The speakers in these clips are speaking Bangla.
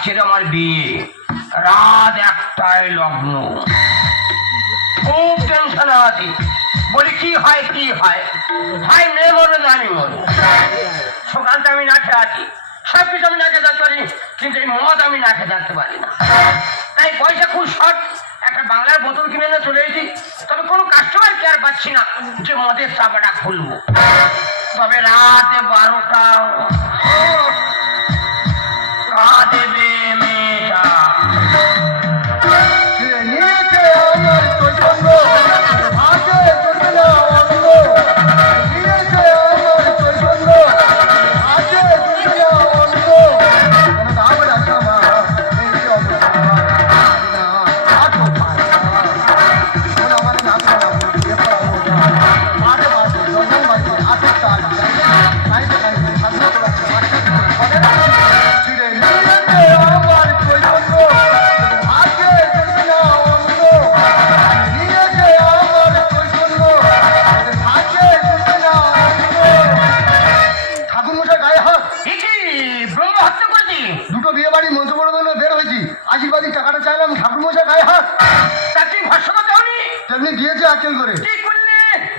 আজকের আমার বিয়ে, রাত 1টায় লগ্ন। খুব টেনশন আছি, বলি কি হয় কি হয়, ভাই মেয়ে মরে জানি মরে। সকালটা আমি না খেয়ে আছি, সবকিছু আমি না খেয়ে থাকতে পারি, কিন্তু এই মদ আমি না খেয়ে থাকতে পারি না। তাই পয়সা খুব শর্ট, একটা বাংলার বোতল কিনে নিয়ে চলে এসেছি। তবে কোনো কাস্টমার কেয়ার পাচ্ছি না যে মদের চাপাটা খুলবো। তবে রাতে 12টা দেবে মেয়েটা।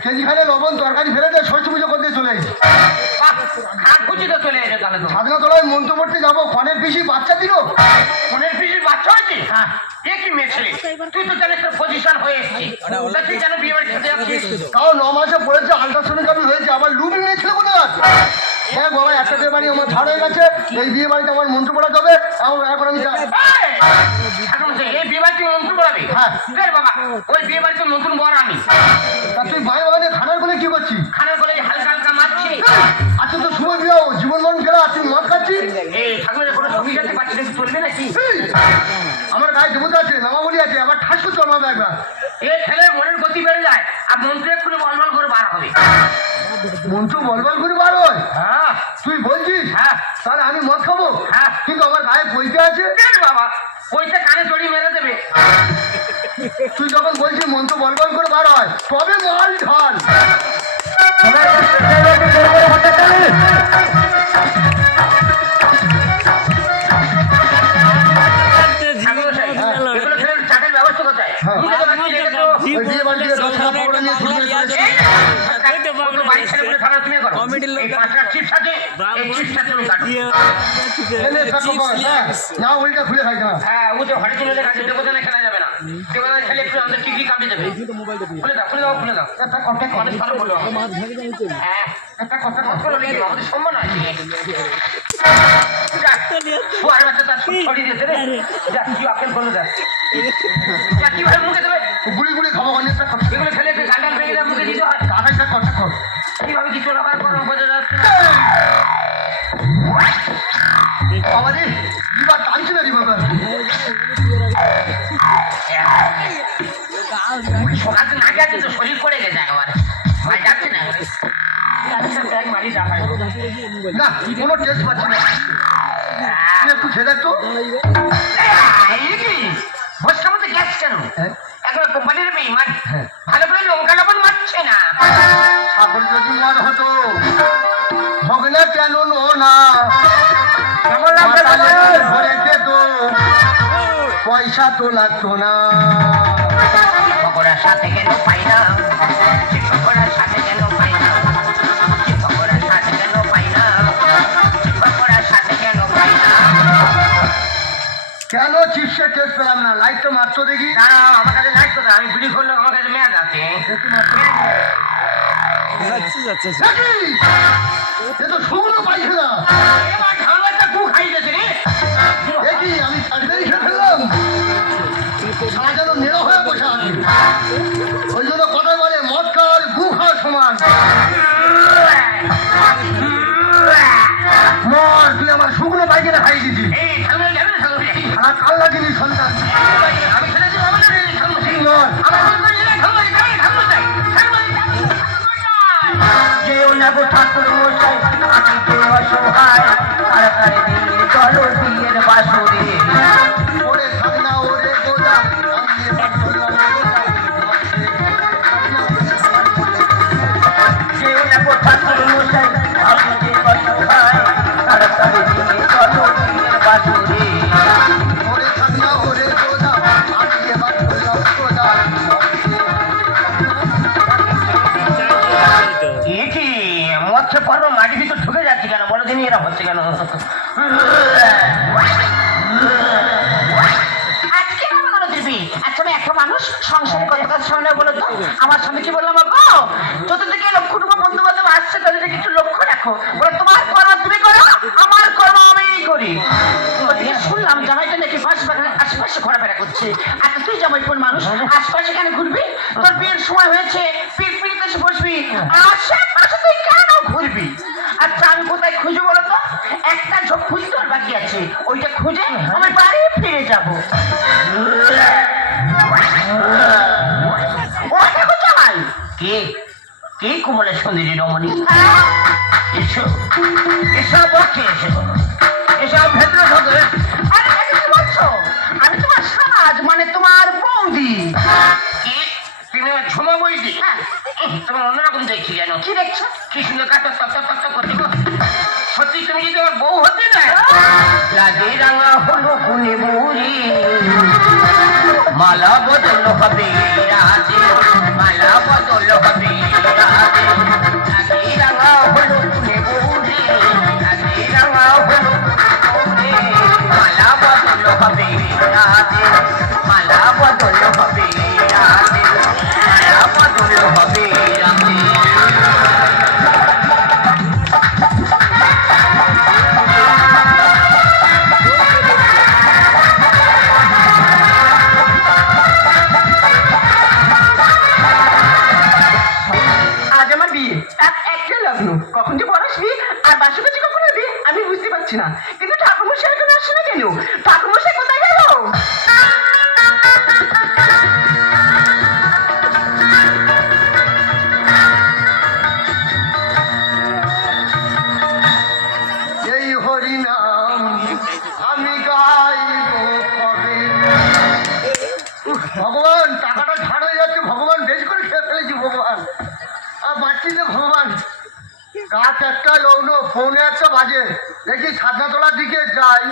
কেজিখানে লবণ তরকারি ফেলে দিয়ে ষষ্ঠী পুজো করতে চলে এসেছি। সাধনা তলায় মন্ত্র পড়তে যাবো, কনের পিসি বাচ্চা দিল। কনের পিসির বাচ্চা হয়েছে? হ্যাঁ। এ কি মেয়ে ছেলে, তুই তো জানিস তোর পজিশন হয়ে এসেছিস, তুই কেন বিয়ে বাড়ি খেতে যাচ্ছিস? তাও 9 মাসে পড়েছে, আলট্রাসোনোগ্রাফি হয়েছে, আবার লুবি মেয়ে ছেলে কোথায় আছে? হ্যাঁ বাবা, একটা বিয়ে বাড়ি আমার ছাড় হয়ে গেছে, এই বিয়ে বাড়িতে আমার মন্ত্র পড়া যাবে। এখন আমি এই বিয়ে বাড়িতে মন্ত্র পড়াবি? হ্যাঁ বাবা, ওই বিয়ে বাড়িতে নতুন বর আমি। তা তুই ভাই বাবা খানার বলে কি করছিস? খানার বলে হালকা হালকা মারছি। আচ্ছা তো শুভ বিবাহ, জীবন মরণ খেলা, তুই মদ খাচ্ছিস? এই ঠাকুরের কোনো ছবি যাতে পাচ্ছি না, চলবে নাকি? আমার গায়ে দেবতা আছে, নামাবলি আছে, আবার ঠাস করতে হবে একবার। এই ছেলের মনের গতি বেড়ে যায়, আর মন্ত্র এক্ষুনি বলবল করে বার হবে। মন্ত্র বলবল করে বার হয়? হ্যাঁ। তুই বলছিস? হ্যাঁ। তাহলে আমি মদ খাবো? হ্যাঁ। কিন্তু আমার গায়ে পয়সা আছে। বাবা, পয়সা কানে চড়ি মেরে দেবে। তুই যখন বলছিস মন্ত্র বলবল করে বার হয়, তবে মাল ঢাল। চাটের ব্যবস্থা কোথায়? না ওইটা খুলে খাই না। হ্যাঁ, ও যে ঘরে চলে যাবে, দেবতানে খেলা যাবে না। দেবতানে খেলে একটু আমাদের টিকলি কামড়ে দেবে। খুলে দাও, খুলে দাও, খুলে দাও। একটা কথা অনেক ভালো বলো। হ্যাঁ, একটা কথা বলো, আমাদের সম্মান আছে। শোয়ার বাচ্চা তার ছড়িয়ে দিয়েছে রে। যা, কি আকেল করলো যা। কিভাবে মুখে দেবে? গুলি গুলি খাবো, অনেকটা কথা। এগুলো খেলে গাঁডাল ভেঙে দেয়, মুখে দিতে হয়। আড়াইটা কথা কর। কিভাবে কিছু লাগার পর বোঝা যাচ্ছে না। আমাদের রিবার টানছে না, রিবার সকালে না গেছে তো শরীর পড়ে গেছে একেবারে, যাচ্ছে না। না কোনো টেস্ট পাচ্ছি না, একটু খেয়ে দেখ তো। বসটার মধ্যে গ্যাস কেন? একবার কোম্পানির বেইমান, ভালো করে লঙ্কা লবণ মারছে না। ছাগল যদি মদ হতো ভগলে কেন না, কেমন লাগছে? ধরেছে তো পয়সা তো লাগতো না। পকোড়ার সাথে কেন পাই না, পকোড়ার সাথে কেন পাই না, পকোড়ার সাথে কেন পাই না, পকোড়ার সাথে কেন পাই না। কেন চিপসের টেস্ট পেলাম না? লাইট তো মাত্র দেখি। না, আমার কাছে লাইট কোথায়? আমি বিড়ি করলে আমার কাছে মেয়াদ আছে। এ তো শুকনো পাইছে না। এবার ঝামেলাটা গু খাই গেছে রে। দেখি আমি চাটবেরি খেয়ে ফেললাম, সারা যেন নেড়ো হয়ে বসে আছি। ওই জন্য কথা বলে মদ খাওয়ার গু খাওয়ার সমান। মর, তুই আমার শুকনো পাইখানা খাই দিচ্ছি। সারা কাল্লা জিনিস সন্তান। আমি ছেলে দিব আমার মর যেও না গো ঠাকুর বারবার মাটির ভিতর ঢুকে যাচ্ছে কেন বলো দিনই এরা হচ্ছে কেন? আজকে আমার বলো দিবি আচ্ছা আমি একটা মানুষ সংসারে কত কাজ সামনে বলো তো আমার স্বামী কি বললাম গো চতুর্দিকে লক্ষ্য টুকু বন্ধু বান্ধব আসছে তাদের কিছু লক্ষ্য রাখো বলে তোমার কর্ম তুমি করো আমার কর্ম আমি করি। ওদিকে শুনলাম জামাইটা নাকি বাগানের আশেপাশে ঘোরাফেরা করছে। আচ্ছা তুই জামাই কোন মানুষ আশেপাশে কেন ঘুরবি? তোর বিয়ের সময় হয়েছে পিড়িতে এসে বসবি আশেপাশে তুই কেন ঘুরবি? আচ্ছা আমি কোথায় খুঁজে বলো তো? একটা ঝোঁক খুঁজতে আর বাকি আছে ওইটা খুঁজে আমি বাড়ি ফিরে যাবো। ও দেখো জামাই কে কে কোমলের সুন্দরী রমণী? এসো এসো বসে এসো এসব ভেতরে ঢোকে। আরে এটা কি বলছো? আমি তোমার সাজ মানে তোমার বৌদি। কি তুমি আমার ঝুমা বইদি? হ্যাঁ তোমার অন্যরকম দেখছি কেন? কি দেখছো? কি সুন্দর কাটা তত্ত্ব করতে গো। সত্যি তুমি যদি আমার বউ হতে না লাগে রাঙা হলো কুনে বুড়ি মালা বদল হবে রাতে মালা বদল হবে রাতে লাগে রাঙা হলো কুনে বুড়ি লাগে রাঙা হলো কুনে মালা বদল হবে রাতে মালা বদল হবে রাতে মালা বদল হবে রাতে। আজ আমার বিয়ে এক একটা লগ্ন কখন যে পড়াসবি আর বাসুকাছি কখন হবে আমি বুঝতে পারছি না কিন্তু ঠাকুরমশাই এখন আসছে না কেন? ঠাকুরমশাই কোথায় গেল? এই হরিনাম আমি গাইব কবে। ভগবান টাকাটা ঝাড় হয়ে যাচ্ছে ভগবান বেশ করে খেয়ে ফেলেছি ভগবান আর বাঁচছি না ভগবান। রাত একটা লগ্ন পৌনে একটা বাজে দেখি ছাদনাতলার দিকে যাই।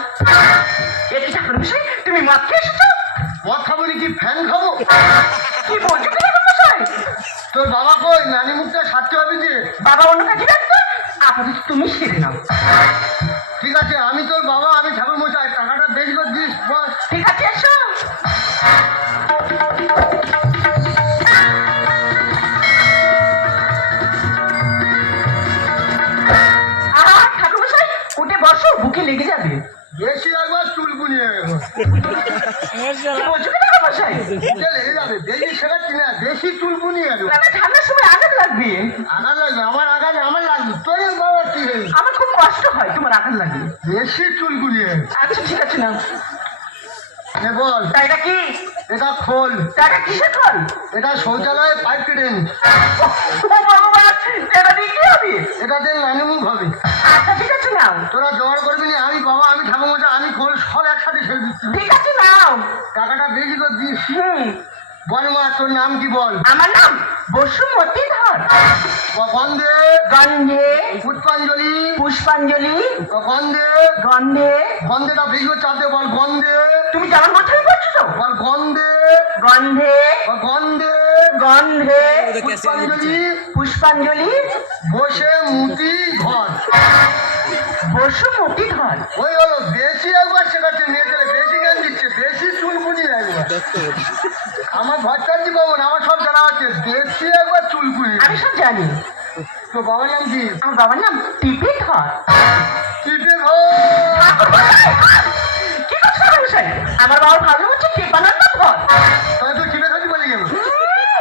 এটি ঠাকুরমশাই তুমি মদ খেয়ে এসেছো? মদ খাবো নাকি ফ্যান খাবো? কি বলছো কি ঠাকুরমশাই? তোর বাবা কই নানি মুখটা সারতে হবে যে। বাবা অন্য কাজে ব্যস্ত আপাতত তুমি সেরে নাও। ঠিক আছে আমি তোর বাবা আমি ঠাকুর মশাই টাকাটা বেশ করে দিস বস। ঠিক আছে এসো। ঠাকুরমশাই উঠে বসো বুকে লেগে যাবে। বেশি একবার চুল বুনিয়ে গেল কি বলছো কি ঠাকুরমশাই? লেগে যাবে বেশি শেখাচ্ছি না বেশি চুল বুনিয়ে গেল। না না ঠান্ডার সময় আঘাত লাগবে। আঘাত লাগবে আমার আঘাত আমার লাগবে তোর বাবা কি হয়েছে? আমার খুব কষ্ট হয় তোমার আঘাত লাগবে। বেশি চুল বুনিয়ে গেল। আচ্ছা ঠিক আছে না বল তা এটা কি? এটা খোল। তা এটা কিসের ফল? এটা শৌচালয়ে পাইপ কেটে নি। ও ভগবান এটা দিয়ে কি হবে? এটা দিয়ে নানিমুখ হবে। আচ্ছা ঠিক আছে নাও। তোরা জোগাড় করবি না আমি বাবা আমি ঠাকুর মশাই আমি খোল সব একসাথে ছেড়ে দিচ্ছি। ঠিক আছে নাও। টাকাটা বেশি করে দিস। হুম বল মা তোর নাম কি বল? আমার নাম বসুমতী ধর। গন্ধে গন্ধে পুষ্পাঞ্জলি পুষ্পাঞ্জলি গন্ধে গন্ধে। গন্ধেটা বেশি করে চাপতে বল গন্ধে। তুমি যেমন মঠাই করছো তো বল গন্ধে গন্ধে গন্ধে গন্ধে পুষ্পাঞ্জলি পুষ্পাঞ্জলি বসে মুতি ঘর। বসুমতী ধর। ওই হলো বেশি একবার শেখাচ্ছে নিয়ে গেলে বেশি জ্ঞান দিচ্ছে বেশি চুলকুনি একবার। আমার ভট্টাচার্য বাবন আমার সব জানা আছে বেশি একবার চুলকুনি। আমি সব জানি। তো বাবার নাম কি? আমার বাবার নাম টিপে ধর। টিপে ঘর। কি করছো ঠাকুরমশাই? আমার বাবার ভালো হচ্ছে টেপানোর নাম ধর। তাহলে তুই টিপে ধরছি বলি কেন?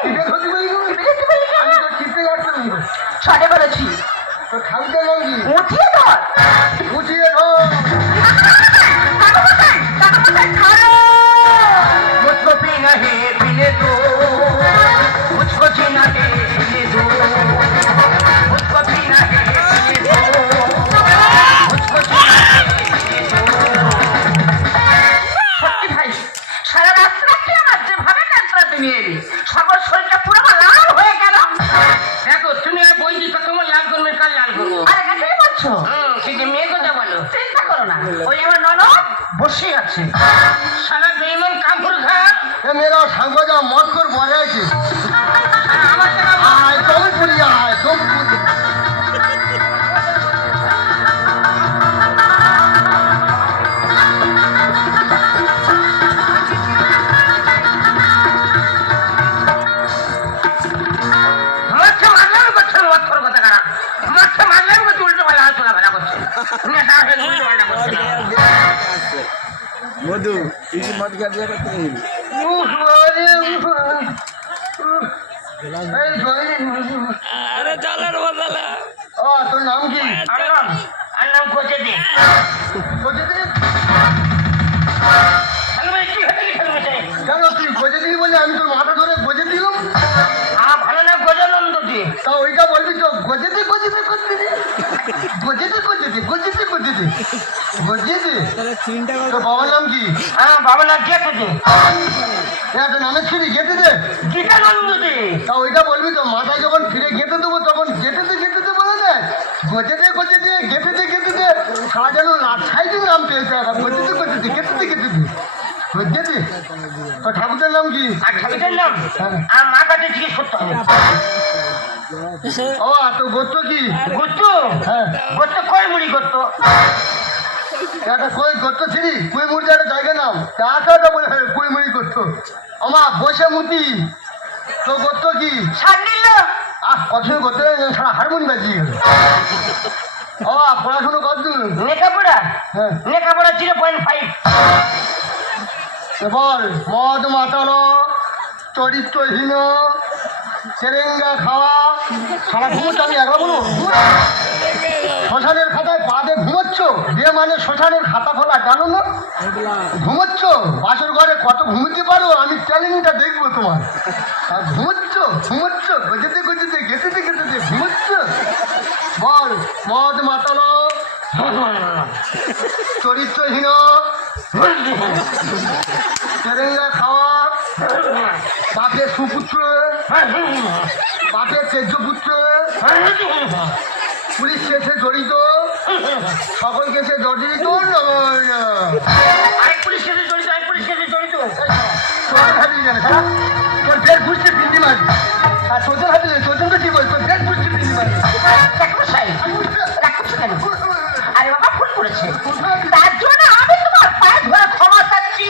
টিপে ধরছি বলি কেন? টিপে ধরতে বললি কেন? আমি তো টিপে ধরছি বলি কেন? ছটে বলেছি তো ঠাকুরের নাম কি? উঠিয়ে ধর। উঠিয়ে ধর। ঠাকুরমশাই ঠাকুরমশাই ছাড়ো। मुझको पीना है पीने दो मुझको जीना है जीने दो मुझको पीना है पीने दो मुझको जीना है जीने दो। সত্যি ভাই সারা রাস্তাটা আমার যেভাবে কাটতে নিয়ে এলি সকল শরীরটা পুরো আমার লাল হয়ে গেল। দেখো তুমি আর বই দিচ্ছ তোমার লাল করবে কাল লাল করবো। আরে কাকে বলছো? সেটা মেয়ে কথা বলো। চিন্তা করো না ওই আমার ননদ বসে আছে। সারা বেইমান কাপড় খা এ মেয়েরা সাংবাদ যা মত কর বলে আছে। আমার টাকা আয় দম পুরি আয় দম পুরি। আসেন উল্টো পাল্টা করছে না। মধু তুই কি মদ খাওয়া করতে গেলি? উফ, ওরে উফ, উফ। এই জয় আরে জলের বদলে ও তোর নাম কি? আর নাম কোচে দে। গজেদি? তাহলে ভাই কি হতে গেছে বসে? কেন তুই গজেদি বলে আমি তোর মাথা ধরে গজে দিলাম? ভালো না গজানন্দ দি। তা ওইটা বলবি তো গজেদি গজেদি গজেদি গজেদি গজেদি গজেদি গজেদি গজেদি। তাহলে চিনটা তোর বাবার নাম কি? বাবা না গেছে দে। তোর নামের ছিঁড়ি গেঁথে দে। গীতানন্দ দি। তা ওইটা বলবি তো মাথায় যখন ফিরে গেঁথে দেবো তখন গেঁথে দে বলে দেয়। গজে দে গেঁথে দে সারা যেন লাঠাইতে নাম পেয়েছে এখন গজে দে গেঁথে দে গজে দে। তোর ঠাকুরের নাম কি? আর ঠাকুরের নাম আর মা কাছে জিজ্ঞেস করতে হবে। ও তোর গোত্র কি? গুত্তু হ্যাঁ গুত্তু কয় মুড়ি করতো? একটা কই গোত্র ছিড়ি কুই মুড়ি একটা জায়গা নাম টাকাটা বলে কুই মুড়ি গোত্র। আমার বসে মুতি তোর গোত্র কি? ছাড় নিল। কথা করতে সারা হারমোনি বাজিয়ে গেল। ও পড়াশুনো কর তুই? লেখাপড়া হ্যাঁ লেখাপড়া 0.5। বল মদ মাতালো চরিত্রহীন সেরেঙ্গা খাওয়া সারা ঘুমোচ্ছ আমি একবার বলবো শ্মশানের খাতায় পা দিয়ে ঘুমোচ্ছ যে মানে শ্মশানের খাতা খোলা জানো না? ঘুমোচ্ছ বাসর ঘরে কত ঘুমোতে পারো আমি ট্যালেন্টটা দেখবো তোমার। আর ঘুমোচ্ছ গজেতে গেঁথেতে ঘুমোচ্ছ। বল মদ মাতালো চরিত্রহীন সেরেঙ্গা খাওয়া বাপের সুপুত্র বাপের তেজপুত্র পুলিশ কেসে জড়িত সকল কেসে জড়িত আমি পুলিশ কেসে জড়িত আমি পুলিশ কেসে জড়িত। তোর ফের বুঝতে পিন্ডি মারি আর তোদের হাতে তোদের তো কি বল তোর ফের বুঝতে পিন্ডি মারি। দেখো সাহেব রাখছো কেন? আরে বাবা ভুল করেছে তার জন্য আমি তোমার পায়ে ধরে ক্ষমা চাচ্ছি।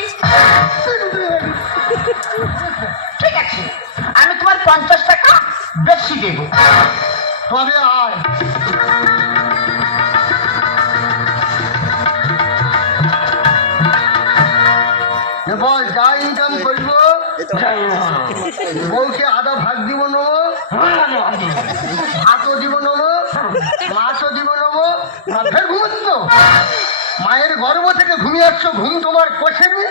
ঠিক আছে আমি তোমার 50 টাকা বেশি দেবো। তবে আয় বল যা ইনকাম করবো বউকে আধা ভাগ দিব নেবো ভাতও দিব নেবো মাছও দিব নেবো ফের ঘুমোচ্ছ মায়ের গর্ভ থেকে ঘুমিয়ে আসছ ঘুম তোমার কষেনি।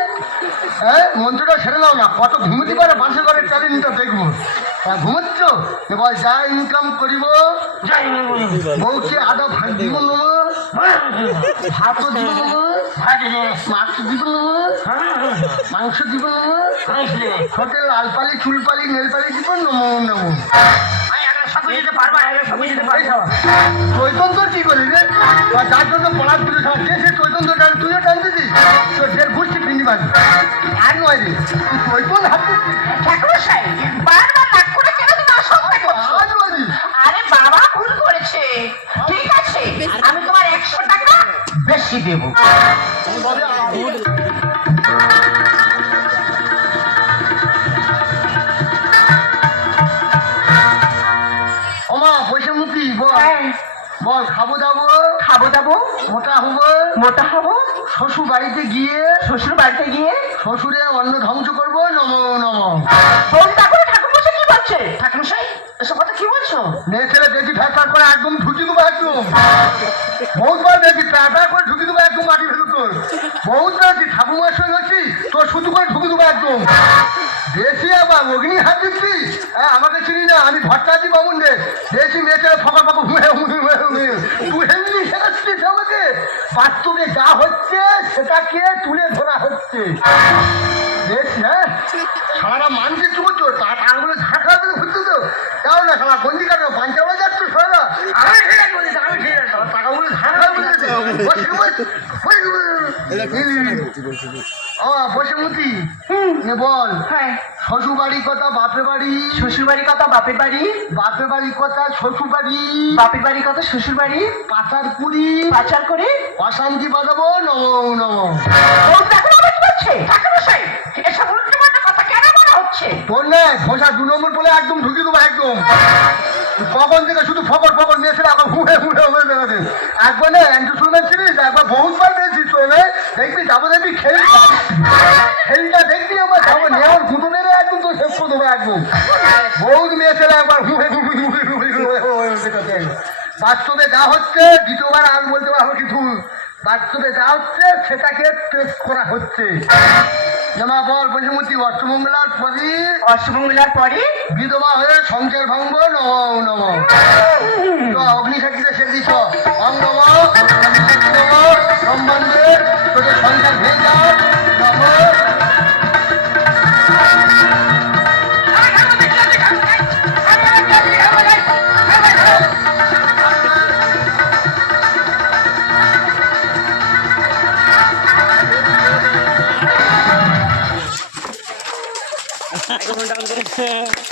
হ্যাঁ মন্ত্রটা ছেড়ে নাও না কত ঘুমোতে পারে বাসে ঘরের ট্যালেন্টটা দেখবো। ঘুমোচ্ছ বল যা ইনকাম করিব বউকে আধা ভাগ দিব নেবো ভাতও দিব নেবো মাছ দিব নেবো মাংস দিব নেবো ঠোঁটে লাল পালি চুল পালি নেল পালি দিব নেবো নেবো। সব যেতে পারবা সব যেতে পারবা। চৈতন্য কি করি রে যার জন্য পড়া তুলে সে চৈতন্য তুইও টানতেছি তোর ঢের ঘুরছি পিন্ডি মাঝি আর নয় রে তুই চৈতন্য হাঁটতেছি ঠাকুর সাহেব বারবার নাক করে কেন তুমি অসম্মান করছো? আজ বাজি আরে বাবা ভুল করেছে। ঠিক আছে আমি তোমার 100 টাকা বেশি দেবো। তবে ওমা বসে মুখি বল বল খাবো দাবো মোটা হবো শ্বশুর বাড়িতে গিয়ে শ্বশুরের অন্ন ধ্বংস করবো নমো নমো। ঠাকুর মশাই কি বলছে? ঠাকুর মশাই এসব কথা কি বলছো? মেয়ে ছেলে দেখি ফ্যাক্টর করে একদম ঢুকি দেবো একদম বহুতবার দেখি প্যাটা করে ঢুকি দেবো একদম মাটি ফেলু তোর বহুত দেখি ঠাকুমার সঙ্গে হচ্ছি তোর শুধু করে ঢুকি দেবো একদম বেশি আবার অগ্নি হাত দিচ্ছি। হ্যাঁ আমাকে চিনি না আমি ভট্টাচি বামুন রে বেশি মেয়ে ছেলে ফাঁকা ফাঁকা তুই এমনি শেখাচ্ছিস আমাকে বাস্তবে যা হচ্ছে সেটাকে তুলে ধরা হচ্ছে বেশ। হ্যাঁ সারা মানছি চুপ তো তার আঙুলে ঝাঁকা দিলে ঘুরতে তো যাও না সারা গঞ্জি কাটো পাঞ্চাবা যাচ্ছ সারা আমি ঠিক আছে বলি আমি ঠিক আছে টাকাগুলো ঝাঁকা বলতে বসে মুতি বল হ্যাঁ শ্বশুর বাড়ির কথা বাপের বাড়ি শ্বশুর বাড়ির কথা বাপের বাড়ি বাপের বাড়ির কথা শ্বশুর বাড়ি বাপের বাড়ির কথা শ্বশুর বাড়ি পাচার পুরি পাচার করে অশান্তি বাজাবো নমো নমো। দেখো না কি বলছে ঠাকুর মশাই এসব উল্টো পাল্টা কথা কেন মনে হচ্ছে? তোর নেই ঘোষা 2 নম্বর বলে একদম ঢুকিয়ে দেবো একদম কখন থেকে শুধু ফকর ফকর নিয়েছিল আবার হুড়ে হুড়ে হয়ে বেরোতে একবার না অ্যান্টি শুনবেন ছিলিস একবার বহুতবার পেয়েছিস চলে দেখবি যাবো দেখবি খেলটা দেখবি আমার যাবো নেওয়ার গুঁতো মেরে একদম তো শেষ করে দেবো একদম বহুত মেয়ে ছেলে একবার হুড়ে হুড়ে হুড়ে হুড়ে হুড়ে বেরোতে বাস্তবে যা হচ্ছে দ্বিতীয়বার আর বলতে পারবো কিছু বাস্তবে যা হচ্ছে সেটাকে টেস্ট করা হচ্ছে জামা বল বৈশমূর্তি অষ্টমঙ্গলার পরই অষ্টমঙ্গলার পরে বিধবা হয়ে সংসার ভাঙব নম নম তো অগ্নিশাকিতে সে দিছ অং নম অগ্নিশাকি নম সম্বন্ধে তোদের সংসার ভেঙে যাও নম এখন ডাউন করে